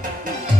Thank yeah. you.